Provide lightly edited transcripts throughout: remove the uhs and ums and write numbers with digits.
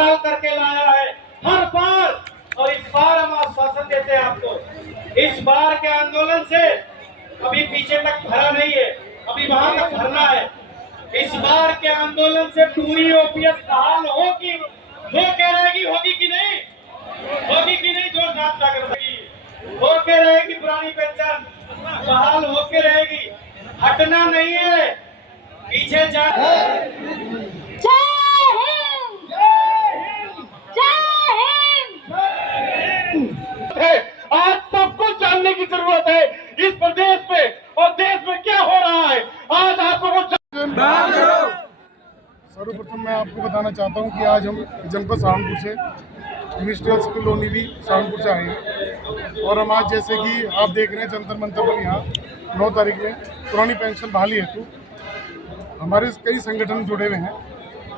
निकाल करके लाया है हर बार। और इस बार हम आश्वासन देते हैं आपको, इस बार के आंदोलन से अभी पीछे तक भरा नहीं है, अभी वहां तक भरना है। इस बार के आंदोलन से पूरी ओपीएस बहाल होगी, वो कह रहेगी होगी कि नहीं, होगी कि नहीं, जोर जाकर रहेगी, होके रहेगी। पुरानी पेंशन बहाल होके रहेगी, हटना नहीं है, पीछे जा। आज सब कुछ जानने की जरूरत है इस प्रदेश में और देश में क्या हो रहा है। आज आपको कुछ सर्वप्रथम मैं आपको बताना चाहता हूं कि आज हम जनपद सहारनपुर से मिनिस्ट्रियल कॉलोनी भी सहारनपुर से आए हैं और हम आज जैसे कि आप देख रहे हैं जंतर मंतर पर यहाँ 9 तारीख में पुरानी पेंशन बहाली हेतु हमारे कई संगठन जुड़े हुए हैं,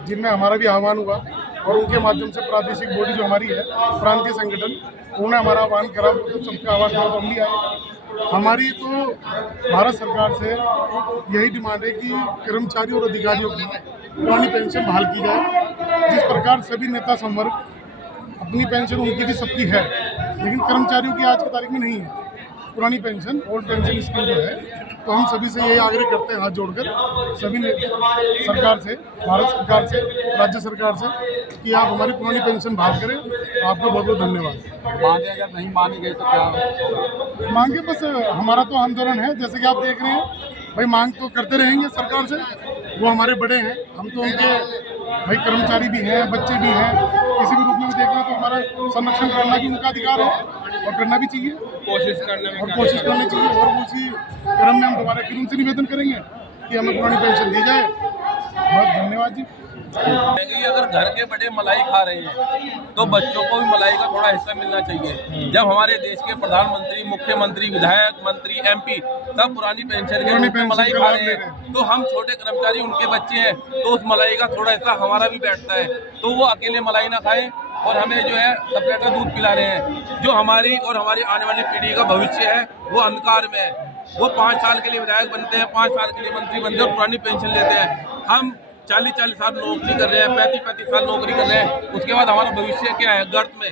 जिनमें हमारा भी आह्वान हुआ और उनके माध्यम से प्रादेशिक बॉडी जो हमारी है प्रांतीय संगठन, उन्होंने हमारा आह्वान करा, तो सबका आह्वान करा तो हम भी आए। हमारी तो भारत सरकार से यही डिमांड है कि कर्मचारी और अधिकारियों की पुरानी पेंशन बहाल की जाए। जिस प्रकार सभी नेता संवर्ग अपनी पेंशन उनकी भी सबकी है, लेकिन कर्मचारियों की आज की तारीख में नहीं है पुरानी पेंशन, ओल्ड पेंशन स्कीम जो है। तो हम सभी से यही आग्रह करते हैं हाथ जोड़कर सभी सरकार से, भारत सरकार से, राज्य सरकार से, कि आप हमारी पुरानी पेंशन बहाल करें। आपका बहुत बहुत धन्यवाद। मांगे अगर नहीं मानी गई तो क्या मांगे? बस हमारा तो आंदोलन है, जैसे कि आप देख रहे हैं भाई, मांग तो करते रहेंगे सरकार से, वो हमारे बड़े हैं, हम तो उनके भाई कर्मचारी भी हैं, बच्चे भी हैं, किसी भी रूप में देखना तो हमारा संरक्षण करना भी उनका अधिकार है और करना भी चाहिए, कोशिश करनी चाहिए। और उसी क्रम में हम दोबारा फिर उनसे निवेदन करेंगे कि हमें पुरानी पेंशन दी जाए। बहुत धन्यवाद जी। अगर घर के बड़े मलाई खा रहे हैं तो बच्चों को भी मलाई का थोड़ा हिस्सा मिलना चाहिए। जब हमारे देश के प्रधानमंत्री, मुख्यमंत्री, विधायक, मंत्री, एमपी सब पुरानी पेंशन के रूप में मलाई खा रहे हैं, तो हम छोटे कर्मचारी उनके बच्चे हैं, तो उस मलाई का थोड़ा हिस्सा हमारा भी बैठता है। तो वो अकेले मलाई ना खाएं और हमें जो है सेपरेट दूध पिला रहे हैं। जो हमारी और हमारी आने वाली पीढ़ी का भविष्य है वो अंधकार में है। वो 5 साल के लिए विधायक बनते हैं, 5 साल के लिए मंत्री बनते हैं और पुरानी पेंशन लेते हैं। हम 40-40 साल नौकरी कर रहे हैं, 35-35 साल नौकरी कर रहे हैं, उसके बाद हमारा भविष्य क्या है? गर्त में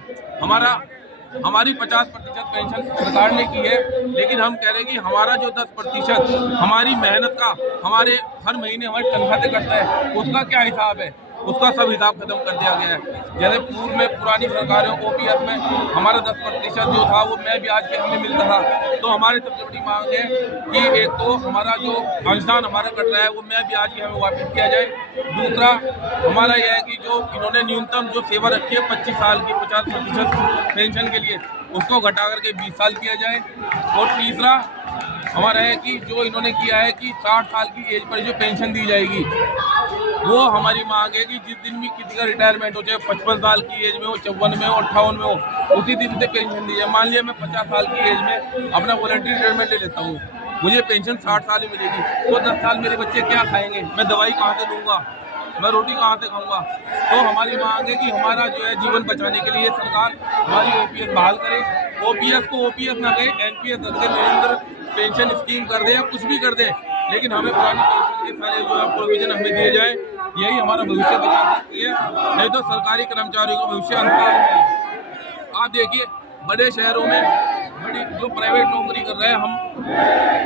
हमारी 50% पेंशन सरकार ने की है, लेकिन हम कह रहे हैं कि हमारा जो 10% हमारी मेहनत का हमारे हर महीने हमारी तनख्वाह से कटता है, उसका क्या हिसाब है? उसका सब हिसाब खत्म कर दिया गया है। जैसे पूर्व में पुरानी सरकारों ओपीएस में हमारा 10% जो था वो मैं भी आज के हमें मिलता था। तो हमारी सबसे बड़ी मांग है कि एक तो हमारा जो अंशदान हमारा कट रहा है वो मैं भी आज के हमें वापस किया जाए। दूसरा हमारा यह है कि जो इन्होंने न्यूनतम जो सेवा रखी है 25 साल की 50% पेंशन के लिए, उसको घटा करके 20 साल किया जाए। और तीसरा हमारा है कि जो इन्होंने किया है कि 60 साल की एज पर जो पेंशन दी जाएगी, वो हमारी मांग है कि जिस दिन भी किसी का रिटायरमेंट हो, चाहे 55 साल की एज में हो, 54 में हो, 58 में हो, उसी दिन से पेंशन दी जाए। मान लिया मैं 50 साल की एज में अपना वॉलंटरी रिटायरमेंट ले लेता हूँ, मुझे पेंशन 60 साल ही मिलेगी, तो 10 साल मेरे बच्चे क्या खाएंगे? मैं दवाई कहाँ से लूँगा? मैं रोटी कहाँ से खाऊंगा? तो हमारी मांग है कि हमारा जो है जीवन बचाने के लिए सरकार हमारी ओपीएस बहाल करे। ओपीएस को ओपीएस ना कहे, एनपीएस रख दे, नरेंद्र पेंशन स्कीम कर दे या कुछ भी कर दे, लेकिन हमें पुरानी पेंशन के सारे जो है प्रोविजन हमें दिए जाए। यही हमारा भविष्य बचा सकती है, नहीं तो सरकारी कर्मचारियों का भविष्य अंधकार में है। आप देखिए बड़े शहरों में बड़ी जो प्राइवेट नौकरी कर रहे हैं,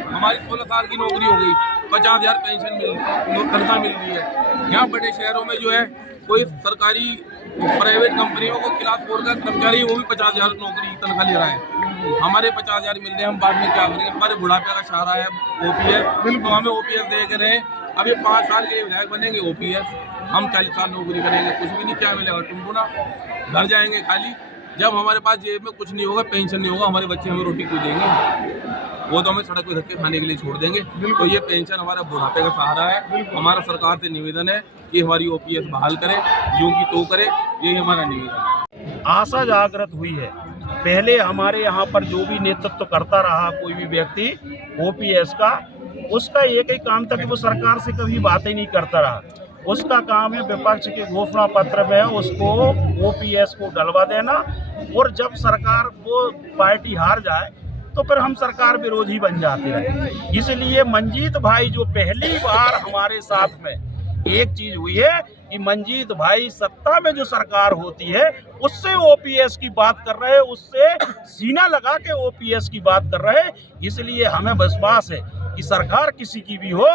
हमारी 16 साल की नौकरी हो गई, 50,000 पेंशन तनख्वाह मिल रही है। यहाँ बड़े शहरों में जो है कोई सरकारी प्राइवेट कंपनियों को क्लास 4 का कर्मचारी वो भी 50,000 नौकरी तनख्वाह ले रहा है, हमारे 50,000 मिल रहे हैं। हम बाद में क्या करेंगे? हमारे बुढ़ापे का सहारा है ओपीएस, तो हमें ओपीएस दे रहे हैं। अब ये 5 साल के विधायक बनेंगे ओपीएस, हम 40 साल नौकरी करेंगे, कुछ भी नहीं, क्या मिलेगा? टुनटुना घर जाएंगे खाली। जब हमारे पास जेब में कुछ नहीं होगा, पेंशन नहीं होगा, हमारे बच्चे हमें रोटी क्यों देंगे? वो तो हमें सड़क पे धक्के खाने के लिए छोड़ देंगे। तो ये पेंशन हमारा बुढ़ापे का सहारा है। हमारा सरकार से निवेदन है कि हमारी ओपीएस बहाल करे, यूं की तो करे, यही हमारा निवेदन है। आशा जागृत हुई है। पहले हमारे यहाँ पर जो भी नेतृत्व करता रहा कोई भी व्यक्ति ओपीएस का, उसका एक ही काम था कि वो सरकार से कभी बातें नहीं करता रहा। उसका काम है विपक्ष के घोषणा पत्र में उसको ओपीएस को डलवा देना, और जब सरकार वो पार्टी हार जाए तो फिर हम सरकार विरोधी बन जाते रहे। इसलिए मंजीत भाई जो पहली बार हमारे साथ में एक चीज हुई है कि मंजीत भाई सत्ता में जो सरकार होती है उससे ओपीएस की बात कर रहे हैं, उससे सीना लगा के ओपीएस की बात कर रहे हैं। इसलिए हमें विश्वास है कि सरकार किसी की भी हो,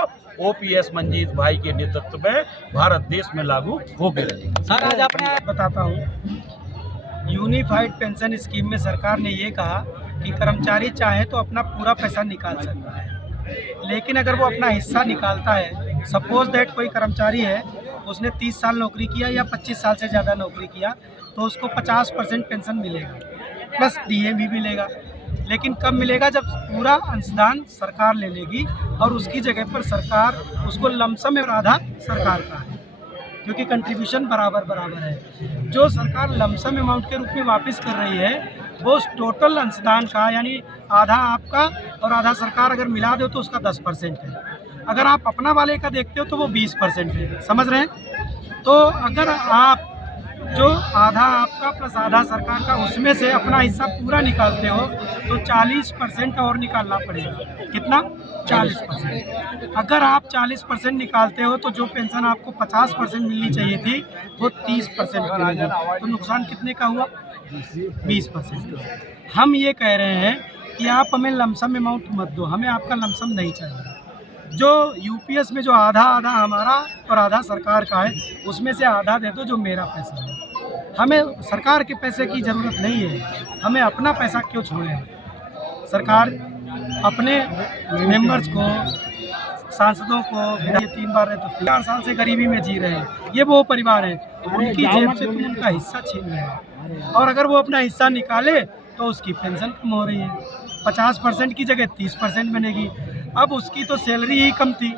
ओपीएस मंजीत भाई के नेतृत्व में भारत देश में लागू हो गए। सर आज आपने बताता हूँ, यूनिफाइड पेंशन स्कीम में सरकार ने ये कहा कि कर्मचारी चाहे तो अपना पूरा पैसा निकाल सकता है, लेकिन अगर वो अपना हिस्सा निकालता है, सपोज दैट कोई कर्मचारी है उसने 30 साल नौकरी किया या 25 साल से ज़्यादा नौकरी किया, तो उसको 50% पेंशन मिलेगा प्लस डीए भी मिलेगा। लेकिन कब मिलेगा? जब पूरा अंशदान सरकार ले लेगी और उसकी जगह पर सरकार उसको लमसम में आधा सरकार का है, क्योंकि कंट्रीब्यूशन बराबर है। जो सरकार लमसम अमाउंट के रूप में वापस कर रही है वो उस टोटल अंशदान का, यानी आधा आपका और आधा सरकार अगर मिला दो तो उसका 10% है। अगर आप अपना वाले का देखते हो तो वो 20% है। समझ रहे हैं? तो अगर आप जो आधा आपका प्लस आधा सरकार का उसमें से अपना हिस्सा पूरा निकालते हो तो 40% और निकालना पड़ेगा। कितना? 40%। अगर आप 40% निकालते हो तो जो पेंशन आपको 50% मिलनी चाहिए थी वो 30% मिलेगी। तो नुकसान कितने का हुआ? 20%। हम ये कह रहे हैं कि आप हमें लमसम अमाउंट मत दो, हमें आपका लमसम नहीं चाहिए। जो यूपीएस में जो आधा हमारा और आधा सरकार का है उसमें से आधा दे दो जो मेरा पैसा है। हमें सरकार के पैसे की ज़रूरत नहीं है, हमें अपना पैसा क्यों छोड़ें? सरकार अपने मेंबर्स को, सांसदों को 3 बार रहे तो 4 साल से गरीबी में जी रहे हैं, ये वो परिवार है, उनकी जेब से तुम उनका हिस्सा छीन रहे हो। और अगर वो अपना हिस्सा निकाले तो उसकी पेंशन कम हो रही है, 50% की जगह 30% बनेगी। अब उसकी तो सैलरी ही कम थी,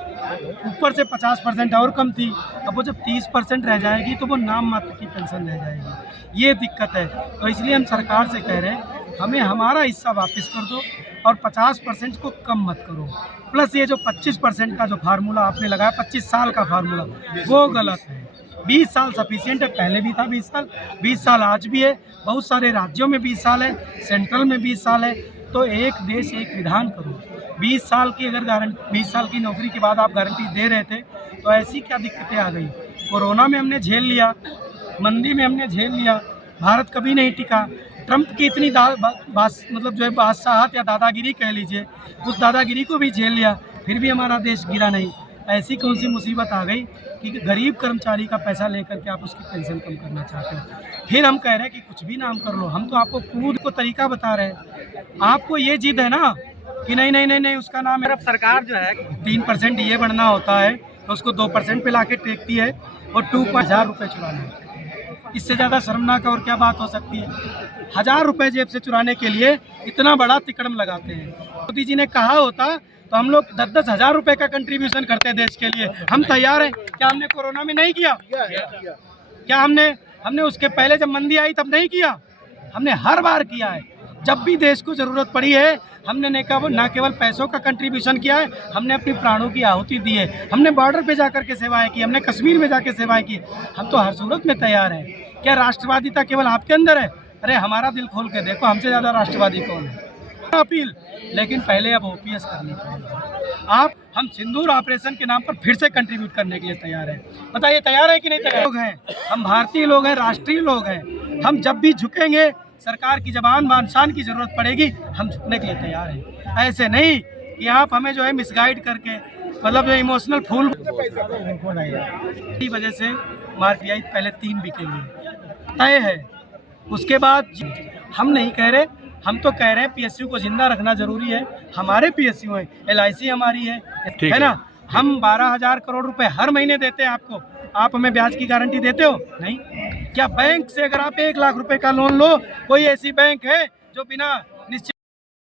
ऊपर से 50% और कम थी। अब वो जब 30% रह जाएगी तो वो नाम मात्र की पेंशन रह जाएगी। ये दिक्कत है। तो इसलिए हम सरकार से कह रहे हैं हमें हमारा हिस्सा वापस कर दो और 50% को कम मत करो। प्लस ये जो 25% का जो फार्मूला आपने लगाया, 25 साल का फार्मूला, वो गलत है। 20 साल सफिशिएंट है, पहले भी था 20 साल आज भी है, बहुत सारे राज्यों में 20 साल है, सेंट्रल में 20 साल है। तो एक देश एक विधान करो। 20 साल की अगर 20 साल की नौकरी के बाद आप गारंटी दे रहे थे तो ऐसी क्या दिक्कतें आ गई? कोरोना में हमने झेल लिया, मंदी में हमने झेल लिया, भारत कभी नहीं टिका। ट्रंप की इतनी मतलब जो है बादशाहत या दादागिरी कह लीजिए, उस दादागिरी को भी झेल लिया, फिर भी हमारा देश गिरा नहीं। ऐसी कौन सी मुसीबत आ गई कि गरीब कर्मचारी का पैसा लेकर के आप उसकी पेंशन कम करना चाहते हो? फिर हम कह रहे हैं कि कुछ भी नाम कर लो, हम तो आपको कूद को तरीका बता रहे हैं। आपको ये जिद है ना कि नहीं उसका नाम है। सरकार जो है 3% ये बढ़ना होता है तो उसको 2% पे लाके टेकती है और 2,000 रुपये चुराना। इससे ज़्यादा शर्मनाक और क्या बात हो सकती है? 1000 रुपये जेब से चुराने के लिए इतना बड़ा तिकड़म लगाते हैं। मोदी जी ने कहा होता तो हम लोग 10-10 हज़ार रुपये का कंट्रीब्यूशन करते देश के लिए। हम तैयार हैं। क्या हमने कोरोना में नहीं किया? क्या हमने उसके पहले जब मंदी आई तब नहीं किया? हमने हर बार किया है। जब भी देश को ज़रूरत पड़ी है हमने ना केवल पैसों का कंट्रीब्यूशन किया है, हमने अपनी प्राणों की आहुति दी है। हमने बॉर्डर पे जाकर के सेवाएं की, हमने कश्मीर में जाकर सेवाएं की। हम तो हर सूरत में तैयार हैं। क्या राष्ट्रवादिता केवल आपके अंदर है? अरे हमारा दिल खोल के देखो, हमसे ज़्यादा राष्ट्रवादी कौन है? अपील, लेकिन पहले अब ओपीएस करनी पड़ेगी। हम सिंदूर ऑपरेशन के नाम पर फिर से कंट्रीब्यूट करने के लिए तैयार हैं। बताइए तैयार है कि नहीं तैयार? लोग हैं, हम भारतीय लोग हैं, राष्ट्रीय लोग हैं। हम जब भी झुकेंगे, सरकार की जबान बादशाह की जरूरत पड़ेगी, हम झुकने के लिए तैयार हैं। ऐसे नहीं कि आप हमें जो है मिसगाइड करके, मतलब जो इमोशनल फूल की वजह से मार दिया। पहले 3 बिकेंगे तय है, उसके बाद हम नहीं कह रहे, हम तो कह रहे हैं पीएसयू को जिंदा रखना जरूरी है। हमारे पीएसयू हैं, LIC हमारी है ना। हम 12,000 करोड़ रुपए हर महीने देते हैं आपको, आप हमें ब्याज की गारंटी देते हो? नहीं। क्या बैंक से अगर आप 1 लाख रुपए का लोन लो, कोई ऐसी बैंक है जो बिना निश्चित